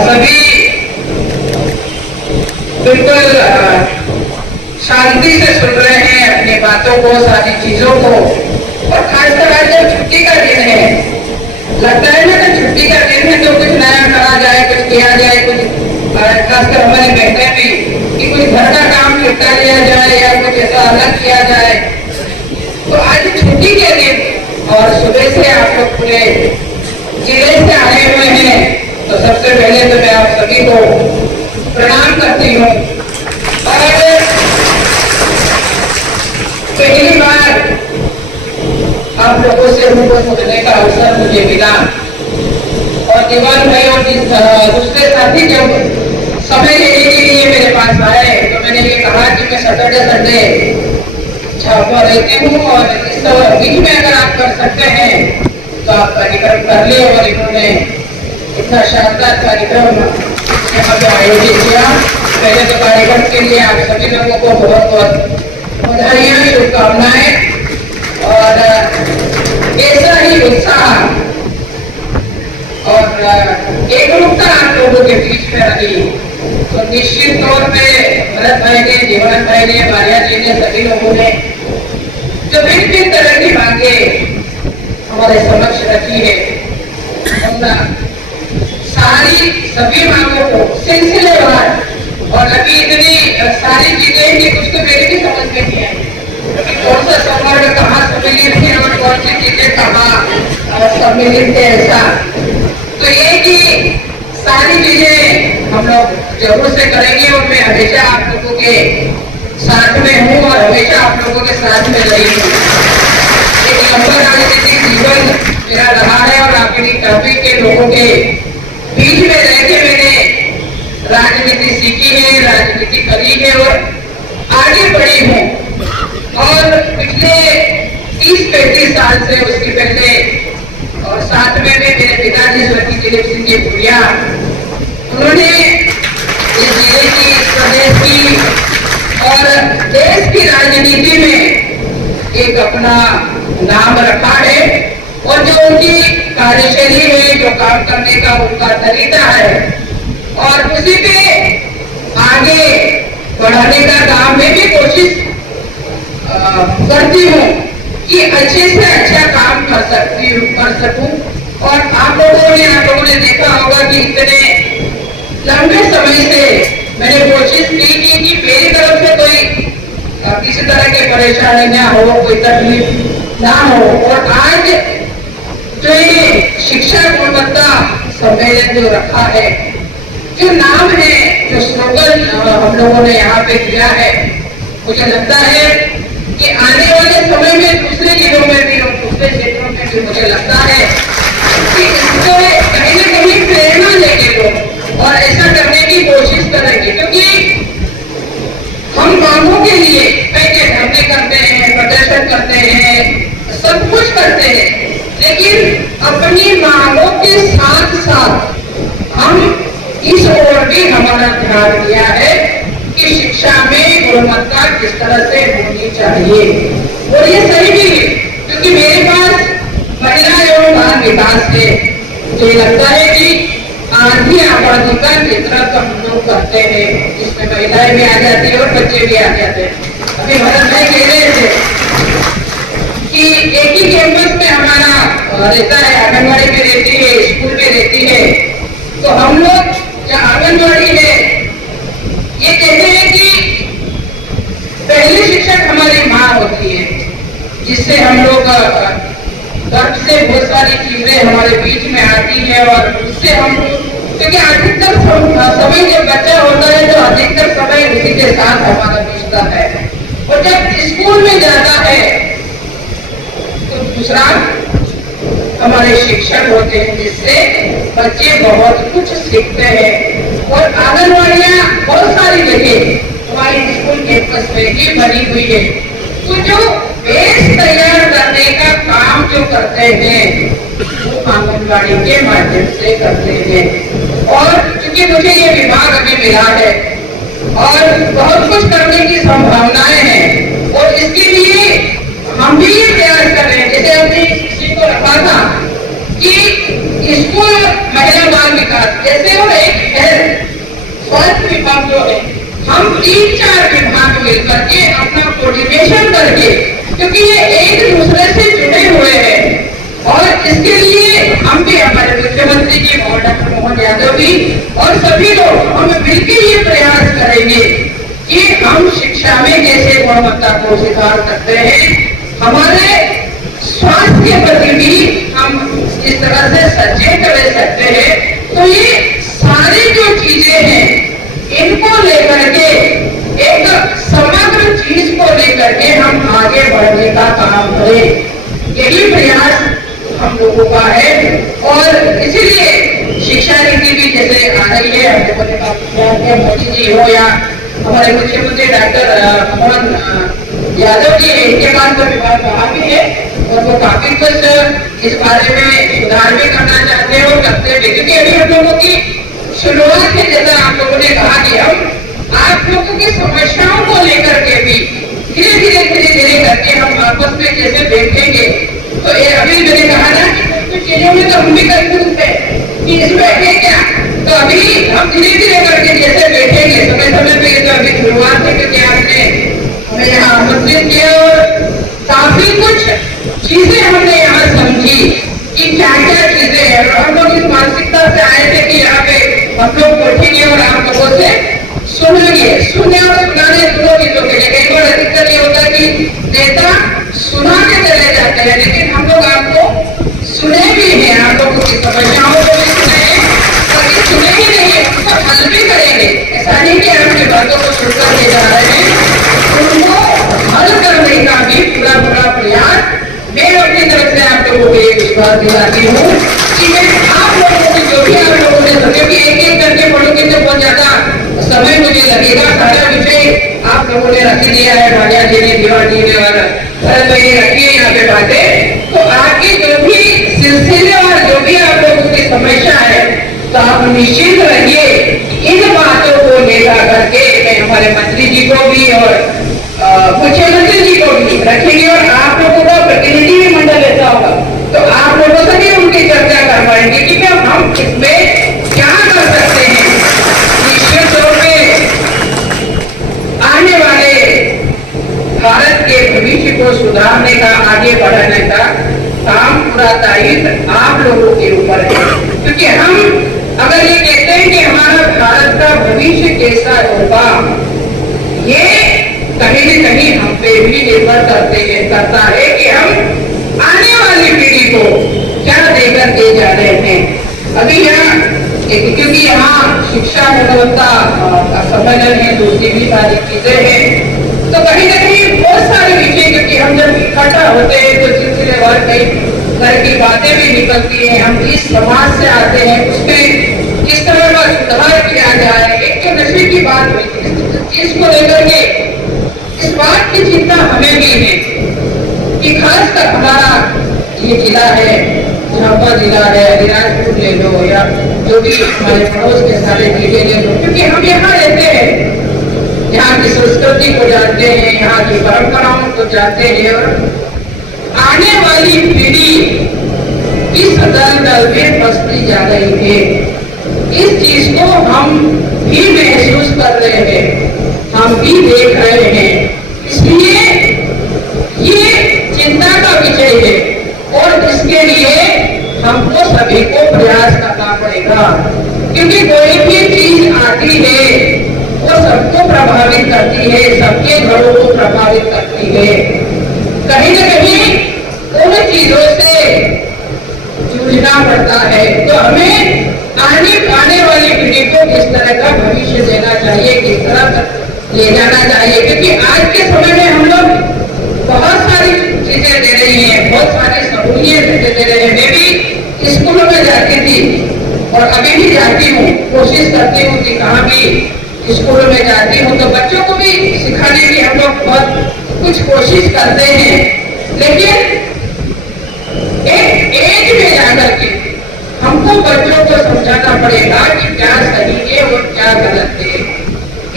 सभी बिल्कुल शांति से सुन रहे हैं अपनी बातों को, सारी चीजों को। और खासकर आज जब छुट्टी का दिन है, लगता है ना कि छुट्टी का दिन है तो कुछ नया करा जाए, कुछ किया जाए, कुछ खासकर हमारी बहनें भी कि कुछ घर का काम निपटा लिया जाए या कुछ ऐसा अलग किया जाए। तो आज छुट्टी के दिन और सुबह से आप लोग पूरे जिले से आए हुए हैं, तो सबसे पहले तो मैं आप सभी को प्रणाम करती हूँ। और पहली बार आप लोगों से मुझको मिलने का अवसर मुझे मिला। और दीवान भाई और दूसरे साथी जब समय लेने के लिए मेरे पास आए तो मैंने ये कहा कि मैं सैटरडे संडे छापा रहती हूँ और इस बीच में अगर आप कर सकते हैं तो आप कार्यक्रम कर लिए। और इन्होंने इतना शानदार कार्यक्रम यहाँ पे आयोजित किया। पहले तो कार्यक्रम के लिए आप सभी लोगों को बहुत बहुत बधाइयाँ, शुभकामनाएं। और ऐसा ही उत्साह और एकरूपता आप लोगों के बीच में रही तो निश्चित तौर पे भरत भाई ने, जीवन भाई ने, मारिया जी ने, सभी लोगों ने जो भिन्न तरह की मांगे हमारे समक्ष रखी है, सारी सभी मांगों को सिलसिलेवार। और अभी इतनी सारी चीजें कि कुछ तो मेरे भी समझ में नहीं आई, कौन सा संवर्ग कहाँ सम्मिलित है और कौन सी चीजें कहाँ सम्मिलित है। ऐसा तो ये कि सारी चीजें हम लोग जरूर से करेंगे और मैं हमेशा आप लोगों के साथ में हूँ और हमेशा आप लोगों के साथ में रही हूँ। एक लंबा राजनीतिक जीवन मेरा रहा है और आपकी काफी के लोगों के बीच में रह के मैंने राजनीति सीखी है, राजनीति करी है और आगे बढ़ी हूँ। और पिछले 30-35 साल से उसके पहले और साथ में मेरे पिताजी स्वर्गीय दिलीप सिंह जी भूरिया, उन्होंने इस जिले की, इस प्रदेश की और देश की राजनीति में एक अपना नाम रखा है। और जो उनकी कार्यशैली है, जो काम करने का उनका तरीका है, और उसी पे आगे बढ़ाने का काम में भी कोशिश करती हूँ कि अच्छे से अच्छा काम कर सकूं। और आप लोगों ने देखा होगा कि इतने लंबे समय से मैंने कोशिश की कि मेरी तरफ से कोई किसी तरह की परेशानी ना हो, कोई तकलीफ ना हो। और आज जो ये शिक्षा गुणवत्ता सम्मेलन जो रखा है, जो नाम है, जो स्लोगन हम लोगों ने यहाँ पे दिया है, मुझे लगता है कि आने वाले समय में दूसरे जिलों में भी और दूसरे क्षेत्रों में भी मुझे लगता है कि इसको कहीं न कहीं प्रेरणा लेंगे लोग और ऐसा करने की कोशिश करेंगे। क्योंकि हम मांगों के लिए पैके धरने करते हैं, प्रदर्शन करते हैं, सब कुछ करते हैं, लेकिन अपनी मांगों के साथ साथ हम इस ओर भी हमारा ध्यान दिया है कि शिक्षा में गुणवत्ता किस तरह से होनी चाहिए। और ये सही भी है क्योंकि मेरे पास महिला एवं बाल विकास है। मुझे लगता है कि आधी आबादी का नेतृत्व हम लोग करते हैं, जिसमें महिलाएं भी आ जाती है और बच्चे भी आ जाते हैं। अभी भरत भाई कह रहे थे कि एक ही कैंपस में हमारा रहता है, आंगनबाड़ी में रहती है, स्कूल में रहती है। तो हम लोग जो आंगनबाड़ी है, ये कहते हैं कि पहली शिक्षक हमारी माँ होती है, जिससे हम लोग गर्भ से बहुत सारी चीजें हमारे बीच में आती है। और उससे हम, क्योंकि अधिकतर समय जब बच्चा होता है तो अधिकतर समय उसी के साथ हमारा बीतता है। और जब स्कूल में जाता है तो दूसरा हमारे शिक्षक होते हैं, जिससे बच्चे बहुत कुछ सीखते हैं। और आंगनबाड़ियाँ बहुत सारी जगह हमारे स्कूल कैंपस में ही बनी हुई है। तो जो बेस तैयार करने का काम जो करते हैं वो आंगनबाड़ी के माध्यम से करते हैं। और क्योंकि मुझे ये विभाग अभी मिला है और बहुत कुछ करने की संभावनाएं हैं, और इसके लिए हम भी ये प्रयास कर रहे हैं। जैसे हमने किसी को रखा था कि स्कूल महिला बाल विकास, जैसे वो एक स्वास्थ्य विभाग जो है, हम 3-4 विभाग मिलकर के अपना कोऑर्डिनेशन करके, क्योंकि ये एक दूसरे से जुड़े हुए हैं, और इसके लिए हम भी, हमारे मुख्यमंत्री जी डॉक्टर मोहन यादव जी और सभी लोग हम मिलकर ये प्रयास करेंगे कि हम शिक्षा में कैसे गुणवत्ता को सुधार सकते हैं, हमारे स्वास्थ्य के प्रति भी हम इस तरह से सचेत रह सकते हैं। तो ये सारी जो चीजें हैं, इनको लेकर के, एक समग्र चीज को लेकर के हम आगे बढ़ने का काम करें, यही प्रयास हम लोगों का है। और इसीलिए शिक्षा नीति भी जैसे आ रही है, हम लोगों ने कहा मोदी जी हो या हमारे मुख्यमंत्री डॉक्टर मोहन यादव जी, इनके पास तो विभाग कहा भी है, और वो काफी कुछ इस बारे में सुधार भी करना चाहते हैं और करते भी, क्योंकि अभी हम लोगों की शुरुआत है, जैसा आप लोगों ने कहा कि हम आप लोगों की समस्याओं को लेकर के भी धीरे धीरे करके हम आपस में जैसे बैठेंगे। तो ये अभी मैंने कहा ना कि कुछ चीजों में तो हम भी कंफ्यूज है कि इसमें है क्या, तो अभी हम धीरे करके जैसे बैठेंगे, समय पे तो अभी शुरुआत है, क्योंकि आपने हमें यहाँ आमंत्रित किया और काफी कुछ चीजें हमने यहाँ समझी कि क्या चीजें हैं, और हम लोग इस मानसिकता से आए थे कि यहाँ पे हम लोग बैठेंगे और आप लोगों से सुनेंगे, सुनने और सुनाने दोनों चीजों के लिए। कई बार अधिकतर ये होता है कि नेता सुना के चले जाते हैं, लेकिन हम लोग आपको सुने भी हैं, आप लोगों की समस्याओं को भी सुने, और सुने ही नहीं, उसको हल भी करेंगे। ऐसा नहीं कि आपकी बातों को सुनकर ले जा रहे हैं, उनको हल करने का भी पूरा प्रयास मैं अपनी तरफ से आप लोगों को एक विश्वास दिलाती हूँ कि मैं आप लोगों को जो भी आप लोगों ने, क्योंकि एक करके पढ़ोगे तो बहुत ज्यादा समय मुझे लगेगा, सारा विषय आप लोगों ने रख दिया है, भाग्या जी ने, दीवा जी ने, और तो ये रखी है यहाँ पे बातें। तो आगे जो भी सिलसिले और जो भी आप लोगों की समस्या है, तो आप निश्चित रहिए, इन बातों को लेकर करके मैं हमारे मंत्री जी को भी और मुख्यमंत्री जी को भी रखेंगे, और आप लोगों का प्रतिनिधि मंडल ऐसा होगा तो आप लोगों से भी उनकी चर्चा करवाएंगे कि हम इसमें क्या कर सकते हैं। निश्चित तौर पे आने वाले भारत के भविष्य को सुधारने का, आगे बढ़ाने का काम पूरा दायित्व आप लोगों के ऊपर है, क्योंकि हम अगर ये कहते हैं कि हमारा भारत का भविष्य कैसा होगा, ये कहीं न कहीं हम पे भी निर्भर करता है कि हम आने वाली पीढ़ी को क्या देकर के जा रहे हैं। अभी यहाँ क्योंकि यहाँ शिक्षा गुणवत्ता का सम्मेलन है, दूसरी भी सारी चीजें हैं, तो कहीं न कहीं बहुत सारे विषय, क्योंकि हम जब इकट्ठा होते हैं तो सिलसिलेवार कई तरह की बातें भी निकलती हैं, हम इस समाज से आते हैं, उसमें किस तरह का सुधार किया जाए। एक तो नशे की बात हुई, इसको लेकर के इस बात की चिंता हमें भी है कि खासकर हमारा ये जिला है, झाबुआ जिला है, दिनाजपुर ले लो या जो भी हमारे पड़ोस के सारे जिले ले लो, क्योंकि हम यहाँ रहते हैं, यहाँ की संस्कृति को जानते हैं, यहाँ की परंपराओं को जानते हैं, और आने वाली पीढ़ी इस दलदल में फंसती जा रही है। इस चीज को हम भी महसूस कर रहे हैं, हम भी देख रहे हैं, इसलिए ये चिंता का विषय है, और इसके लिए हमको सभी को प्रयास करना पड़ेगा, क्योंकि कोई भी चीज आती है वो सबको प्रभावित करती है, सबके घरों को प्रभावित करती है, कहीं न कहीं उन चीजों से जूझना पड़ता है। तो हमें आने वाली पीढ़ी को किस तरह का भविष्य देना चाहिए, किस तरह ले जाना चाहिए, क्योंकि आज के समय में हम लोग बहुत सारी चीजें दे रही हैं, बहुत सारी सहूलियत दे रहे हैं। मैं भी स्कूलों में जाती थी और अभी भी जाती हूँ, कोशिश करती हूँ कि कहाँ भी स्कूलों में जाती हूँ तो बच्चों को भी सिखाने की हम लोग बहुत कुछ कोशिश करते हैं, लेकिन एक एज में जाकर के हमको बच्चों को समझाना पड़ेगा कि क्या सही है और क्या गलत है।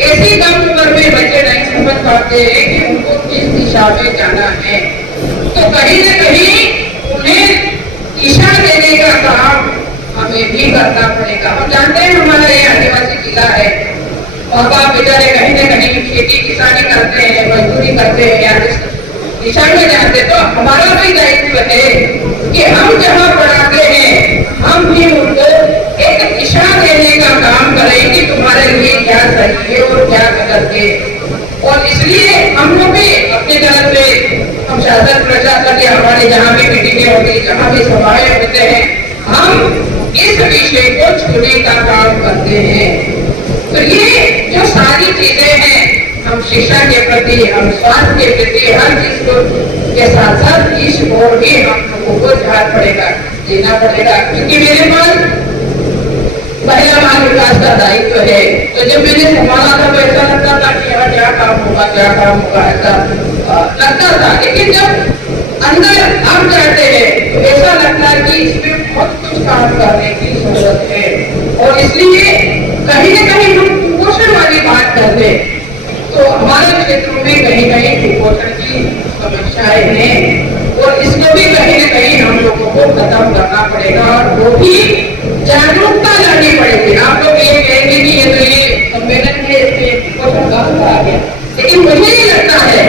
ऐसी कम उम्र में बच्चे नहीं समझ पाते हैं कि उनको किस दिशा में जाना है, तो कहीं न कहीं उन्हें दिशा देने का काम हमें भी करना पड़ेगा। हम जानते हैं हमारा ये आदिवासी जिला है, और बाप बेचारे कहीं न कहीं खेती किसानी करते हैं, मजदूरी करते हैं या दिशा में जाते, तो हमारा भी दायित्व है कि हम जहाँ पढ़ाते हैं हम भी उनको एक दिशा देने का काम करें कि तुम्हारे लिए क्या सही है और क्या गलत है। और इसलिए हम लोग भी अपनी तरफ से हम शासन प्रशासन या हमारे जहाँ भी मीटिंगें होती, जहाँ भी सभाएं होते हैं, हम इस विषय को छूने का काम करते हैं। तो ये जो सारी चीजें हैं, हम शिक्षा के प्रति, हम स्वास्थ्य के प्रति, हर चीज को के साथ साथ इस ओर भी हम लोगों को ध्यान पड़ेगा, देना पड़ेगा। क्योंकि मेरे पास महिला बाल विकास का दायित्व है, तो जब मैंने संभाला था तो ऐसा लगता था कि यहाँ क्या काम होगा, ऐसा लगता था। लेकिन जब अंदर हम जाते हैं तो ऐसा लगता है कि इसमें बहुत कुछ काम करने की जरूरत है। और इसलिए कहीं न कहीं हम कुपोषण वाली बात करते हैं, तो हमारे क्षेत्रों में कहीं कहीं कुपोषण की समस्याएं हैं और इसको भी कहीं न कहीं हम लोगों को खत्म करना पड़ेगा और वो भी जागरूकता लानी पड़ेगी। आप लोग ये कहेंगे कि ये तो ये सम्मेलन है, इसमें कुपोषण का आ गया, लेकिन मुझे ये लगता है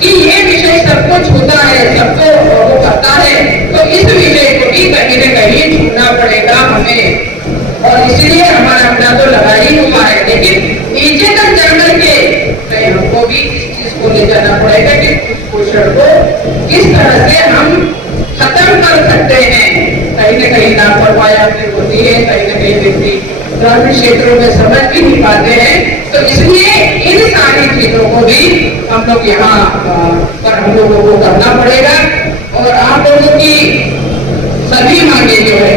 कि ये विषय सबको छूता है, सबको वो करता है, तो इस विषय को भी कहीं न कहीं छूना पड़ेगा हमें। और इसलिए हमारा अपना तो लगा ही हुआ है, लेकिन नीचे तक जाकर के हमको भी इस चीज को ले जाना पड़ेगा कि कुपोषण को किस तरह से हम खत्म कर सकते हैं। कहीं न कहीं लापरवाही होती है, कहीं न कहीं व्यक्ति ग्रामीण क्षेत्रों में समझ भी नहीं पाते हैं, तो इसलिए इन सारी चीजों को भी हम लोग यहाँ पर हम लोगों को करना पड़ेगा। और आप लोगों की सभी मांगे जो है,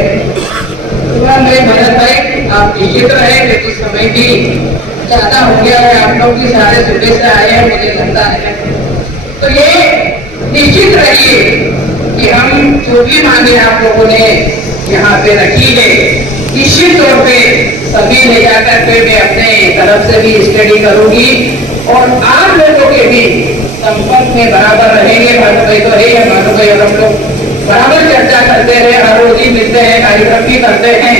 मैं भरत भाई आप निश्चित रहे कि कुछ समय भी ज्यादा हो गया है, आप लोग भी सारे सुबह से आए हैं मुझे लगता है, तो ये निश्चित रहिए कि हम जो भी मांगे आप लोगों ने यहाँ पे रखी है, निश्चित तौर पे सभी ले जाकर के मैं अपने तरफ से भी स्टडी करूंगी और आप लोगों के भी संपर्क में बराबर रहेंगे। भानु भाई तो है, भानु भाई और हम लोग बराबर चर्चा करते रहे, हर रोज ही मिलते हैं, कार्यक्रम भी करते हैं।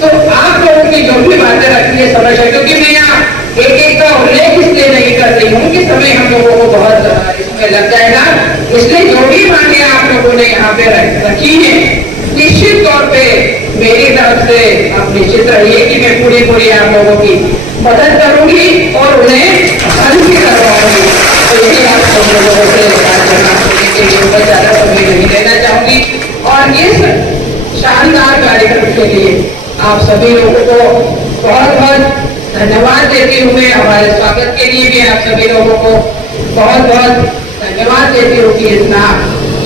तो आप लोगों की जो भी बातें रखी है समझ है, क्योंकि मैं यहाँ एक का उल्लेख इसलिए नहीं कर रही हूँ कि समय हम लोगों को बहुत इसमें लग जाएगा, इसलिए जो भी मांगे आप लोगों ने यहाँ पे रखी है, निश्चित तौर पे मेरी तरफ से आप निश्चित रहिए कि मैं पूरी आप लोगों की मदद करूंगी और उन्हें हल भी करवाऊंगी। तो यही आप सब लोगों से बात करना के लिए ज्यादा समय नहीं लेना चाहूंगी और इस शानदार कार्यक्रम के लिए आप सभी लोगों को बहुत बहुत धन्यवाद देती हूँ। मैं हमारे स्वागत के लिए भी आप सभी लोगों को बहुत बहुत धन्यवाद देती हूँ कि इतना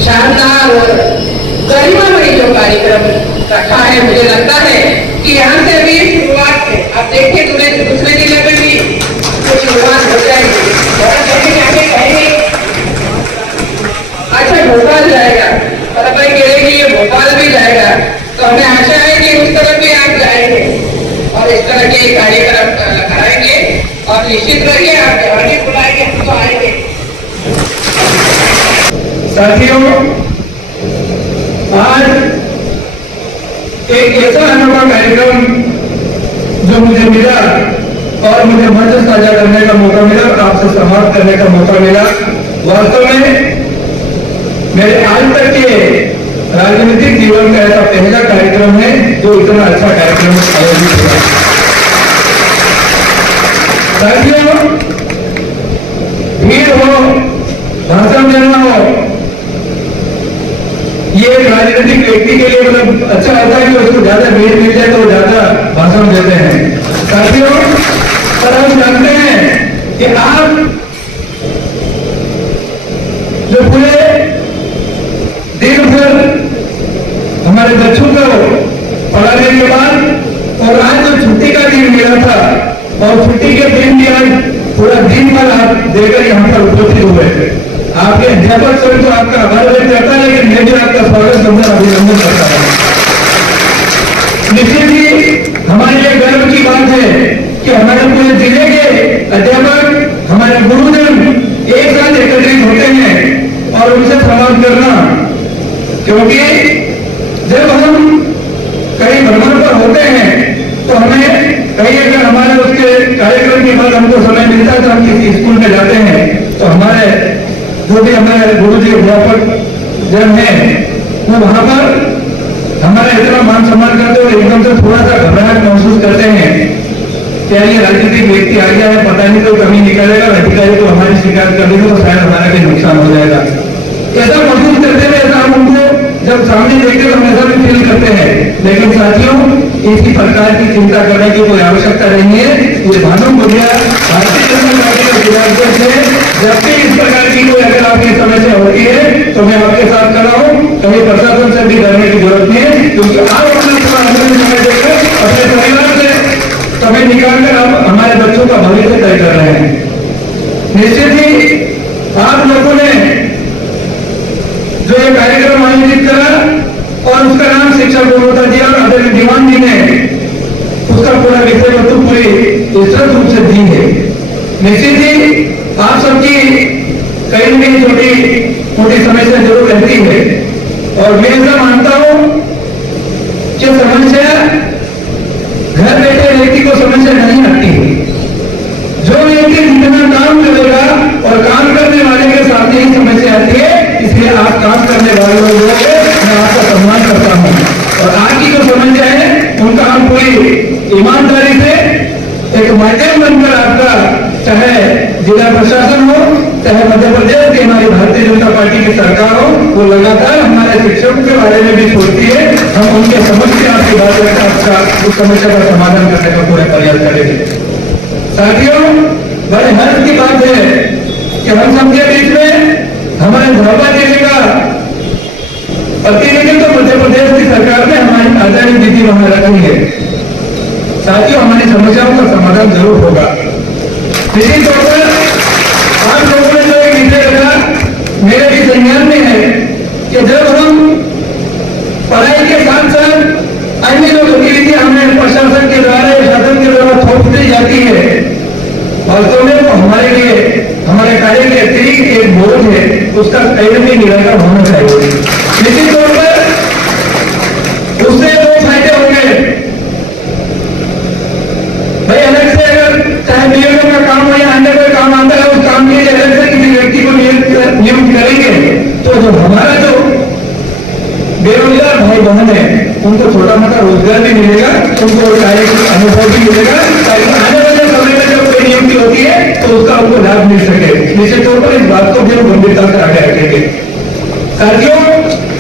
शानदार और गरिमामयी जो कार्यक्रम रखा है। मुझे लगता है कि यहाँ से अभी शुरुआत है, आप देखिए दूसरे जिले में भी तो शुरुआत हो जाएगी और कहीं आगे कहेंगे अच्छा भोपाल जाएगा और भाई कहेंगे ये भोपाल भी जाएगा, तो हमें आशा है कि उस तरफ भी आप जाएंगे और इस तरह के कार्यक्रम कराएंगे और निश्चित रहिए आप जहाँ भी बुलाएंगे हम तो आएंगे। साथियों, आज एक ऐसा अनोखा कार्यक्रम जो मुझे मिला और मुझे मंच साझा करने का मौका मिला, आपसे संवाद करने का मौका मिला, वास्तव में मेरे आज तक के राजनीतिक जीवन का ऐसा पहला कार्यक्रम है जो इतना अच्छा कार्यक्रम आयोजित हुआ। साथियों, भीड़ हो, भाषण देना हो, ये राजनीतिक व्यक्ति के लिए मतलब अच्छा होता है कि उसको ज्यादा भीड़ मिल जाए तो ज्यादा भाषण देते हैं। साथियों, पर हम जानते हैं कि आप जो पूरे दिन भर हमारे बच्चों को पढ़ाने के बाद और आज जो छुट्टी का दिन मिला था और छुट्टी के दिन भी आज पूरा दिन भर आप देकर यहाँ पर उपस्थित हुए थे। आपके अध्यापक सभी तो आपका आभार व्यक्त करता है, लेकिन मैं भी आपका स्वागत करता अभिनंदन करता हूँ। निश्चित ही हमारे लिए गर्व की बात है कि हमारे पूरे जिले के अध्यापक, हमारे गुरुजन एक साथ एकत्रित होते हैं और उनसे संवाद करना, क्योंकि जब हम कहीं भ्रमण पर होते हैं तो हमें कहीं अगर हमारे उसके के कार्यक्रम के बाद हमको समय मिलता है तो हम किसी स्कूल में जाते हैं तो हमारे जो भी हमारे गुरु जी अध्यापक जन है वो वहां पर हमारा इतना मान सम्मान करते और एकदम से थोड़ा सा घबराहट महसूस करते हैं क्या ये राजनीतिक व्यक्ति आ गया है, पता नहीं तो कमी निकालेगा, अधिकारी को हमारी शिकायत कर देगा तो शायद हमारा भी नुकसान हो जाएगा। ऐसा महसूस करते हैं, ऐसा हम उनको जब सामने देखते तो हम ऐसा भी फील करते हैं। लेकिन साथियों, इसी प्रकार की चिंता करने की कोई आवश्यकता नहीं है। ये भानु मुखिया भारतीय जनता पार्टी का जिलाध्यक्ष है। जब भी इस प्रकार की कोई अगर आपकी समस्या होती है तो मैं आपके साथ खड़ा हूँ, कहीं प्रशासन से भी डरने की जरूरत नहीं है, क्योंकि आप अपने समय देकर अपने परिवार से समय निकालकर आप हमारे बच्चों का भविष्य तय कर रहे हैं। निश्चित ही आप लोगों ने जो ये कार्यक्रम आयोजित करा और उसका नाम शिक्षा गुणवत्ता दिया और आदरणीय दीवान जी ने उसका पूरा विषय वस्तु पूरी विस्तृत रूप से दी है। निश्चित ही आप सबकी कहीं न कहीं छोटी मोटी समस्या जरूर रहती है और मैं ऐसा मानता हूं कि समस्या घर बैठे व्यक्ति को समस्या नहीं आती है। जो व्यक्ति जितना काम करेगा और काम करने वाले के सामने ही समस्या आती है, इसलिए आप काम करने वाले लोगों को मैं आपका सम्मान करता हूं और आपकी जो समस्या है उनका हम पूरी ईमानदारी से एक माध्यम बनकर आपका, चाहे जिला प्रशासन हो चाहे मध्य प्रदेश की हमारी भारतीय जनता पार्टी की सरकार हो, वो लगातार हमारे शिक्षकों के बारे में भी सोचती है। हम उनके समझ के आपकी बात करके आपका उस समस्या का समाधान करने का पूरा प्रयास करेंगे। साथियों, बड़े हर्ष की बात है कि हम सबके बीच में हमारे झाबुआ जिले का प्रतिनिधित्व तो मध्य प्रदेश की सरकार ने हमारी आचार्य दीदी वहां रखी है। साथियों, हमारी समस्याओं का समाधान जरूर होगा। निश्चित तौर पर आप लोगों ने जो एक विषय रखा मेरे भी संज्ञान में है कि जब हम पढ़ाई के साथ साथ अन्य जो गतिविधियां हमें प्रशासन के द्वारा या शासन के द्वारा थोपती जाती है, वास्तव में वो हमारे लिए हमारे कार्य के अतिरिक्त एक बोझ है, उसका कहीं भी निराकरण होना चाहिए। निश्चित तौर पर उससे दो फायदे होंगे भाई। अलग से अगर चाहे नियोजन का काम हो या अन्य कोई काम आता है, उस काम के लिए अलग से किसी व्यक्ति को नियुक्त करेंगे तो जो हमारा जो बेरोजगार भाई बहन है उनको छोटा मोटा रोजगार भी मिलेगा, उनको कार्य का अनुभव भी मिलेगा, ताकि आने वाले समय में जब कोई नियुक्ति होती है तो उसका उनको लाभ मिल सके। निश्चित तौर पर इस बात को भी हम गंभीरता से आगे रखेंगे। साथियों,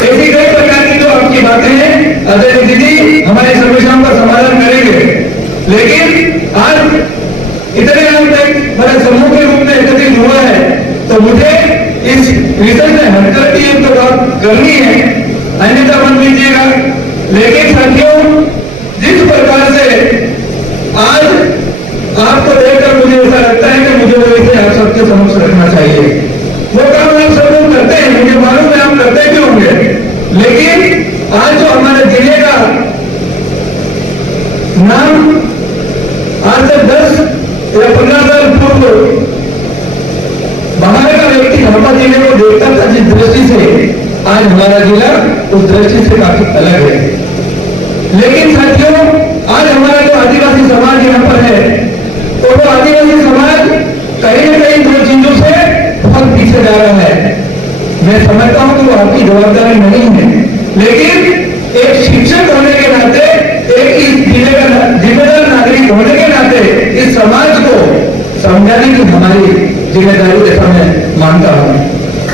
ऐसी कई प्रकार की जो आपकी बातें हैं आदरणीय दीदी हमारी समस्याओं का समाधान करेंगे, लेकिन आज इतने हम तक बड़े समूह के रूप में एकत्रित हुआ है तो मुझे इस विषय में हटकर भी एक तो बात करनी है, अन्यथा मत लीजिएगा। लेकिन साथियों, जिस प्रकार से आज आपको देखकर मुझे ऐसा लगता है कि मुझे वो विषय आप सबके समक्ष रखना चाहिए। वो काम आप सब लोग करते हैं, मुझे मालूम है आप करते भी होंगे, लेकिन आज जो हमारे जिले का नाम आज से 10 या 15 साल पूर्व बाहर का व्यक्ति झाबुआ जिले को देखता था जिस दृष्टि से, आज हमारा जिला उस दृष्टि से काफी अलग है। लेकिन साथियों, आज हमारा जो आदिवासी समाज यहाँ पर है तो वो आदिवासी समाज कहीं न कहीं दो चीजों से बहुत पीछे जा रहा है। मैं समझता हूं कि वो आपकी जवाबदारी नहीं है, लेकिन एक शिक्षक होने के नाते, एक इस जिले का जिम्मेदार नागरिक होने के नाते इस समाज को समझाने की हमारी जिम्मेदारी ऐसा मैं मानता हूं।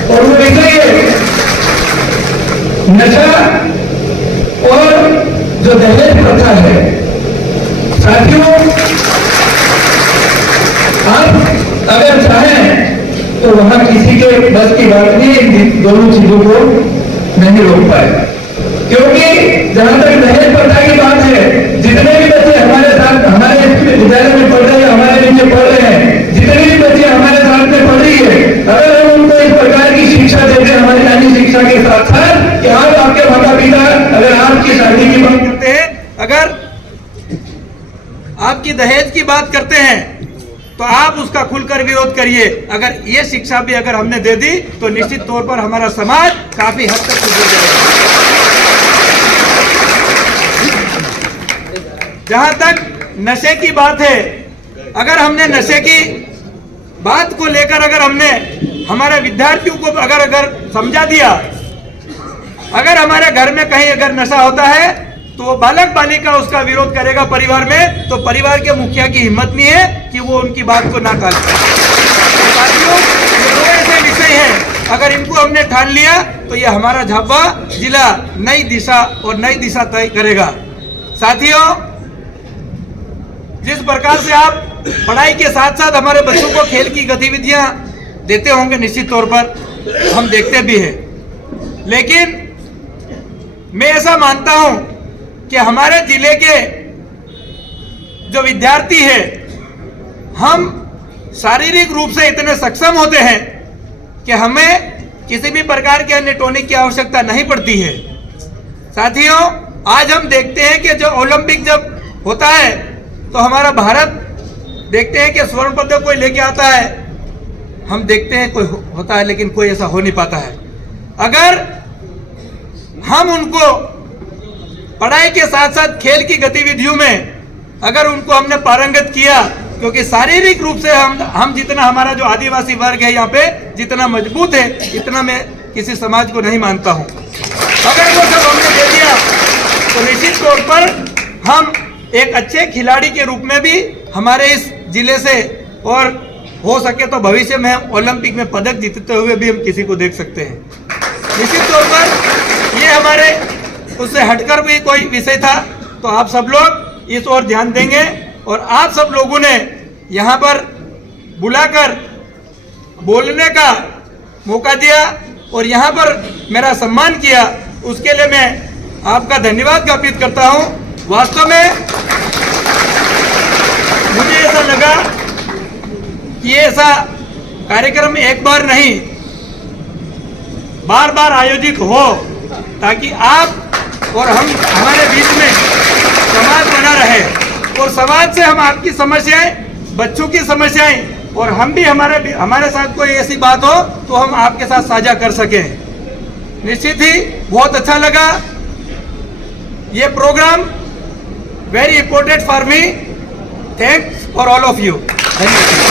और वो इसलिए नशा और जो दहेज प्रथा है, साथियों आप अगर चाहें तो वहां किसी के बस की बात नहीं, इन दोनों चीजों को नहीं रोक पाए। क्योंकि जहां तक दहेज प्रथा की बात है, जितने भी बच्चे हमारे साथ हमारे विद्यालय में पढ़ रहे हैं, हमारे नीचे पढ़ रहे हैं, जितने भी बच्चे हमारे साथ में पढ़ रही है, अगर हम उनको इस प्रकार की शिक्षा देते हैं हमारी अन्य शिक्षा के साथ साथ कि आज आपके माता पिता अगर आपकी शादी की बात करते हैं, अगर आपकी दहेज की बात करते हैं तो आप उसका खुलकर विरोध करिए। अगर ये शिक्षा भी अगर हमने दे दी तो निश्चित तौर पर हमारा समाज काफी हद तक सुधर जाएगा। जहां तक नशे की बात है, अगर हमने नशे की बात को लेकर अगर हमने हमारे विद्यार्थियों को अगर समझा दिया, अगर हमारे घर में कहीं अगर नशा होता है तो वो बालक बालिका उसका विरोध करेगा परिवार में, तो परिवार के मुखिया की हिम्मत नहीं है कि वो उनकी बात को ना टाले। तो साथियों, ये दो ऐसे विषय हैं, अगर इनको हमने ठान लिया तो ये हमारा झाबुआ जिला नई दिशा और नई दिशा तय करेगा। साथियों, जिस प्रकार से आप पढ़ाई के साथ साथ हमारे बच्चों को खेल की गतिविधियां देते होंगे, निश्चित तौर पर हम देखते भी हैं, लेकिन मैं ऐसा मानता हूं कि हमारे जिले के जो विद्यार्थी हैं, हम शारीरिक रूप से इतने सक्षम होते हैं कि हमें किसी भी प्रकार के अन्य टॉनिक की आवश्यकता नहीं पड़ती है। साथियों, आज हम देखते हैं कि जो ओलंपिक जब होता है तो हमारा भारत देखते हैं कि स्वर्ण पदक कोई लेके आता है, हम देखते हैं कोई होता है लेकिन कोई ऐसा हो नहीं पाता है। अगर हम उनको पढ़ाई के साथ साथ खेल की गतिविधियों में अगर उनको हमने पारंगत किया, क्योंकि शारीरिक रूप से हम जितना हमारा जो आदिवासी वर्ग है यहाँ पे जितना मजबूत है, इतना मैं किसी समाज को नहीं मानता हूँ। अगर वो सब हमने दे दिया तो निश्चित तौर पर हम एक अच्छे खिलाड़ी के रूप में भी हमारे इस जिले से, और हो सके तो भविष्य में हम ओलंपिक में पदक जीतते हुए भी हम किसी को देख सकते हैं। निश्चित तौर पर ये हमारे उससे हटकर भी कोई विषय था, तो आप सब लोग इस ओर ध्यान देंगे, और आप सब लोगों ने यहाँ पर बुलाकर बोलने का मौका दिया और यहाँ पर मेरा सम्मान किया, उसके लिए मैं आपका धन्यवाद ज्ञापित करता हूँ। वास्तव में मुझे ऐसा लगा कि ऐसा कार्यक्रम एक बार नहीं, बार बार आयोजित हो, ताकि आप और हम हमारे बीच में समाज बना रहे, और समाज से हम आपकी समस्याएं, बच्चों की समस्याएं, और हम भी हमारे साथ कोई ऐसी बात हो तो हम आपके साथ साझा कर सकें। निश्चित ही बहुत अच्छा लगा ये program, very important for me. Thanks for all of you. धन्यवाद।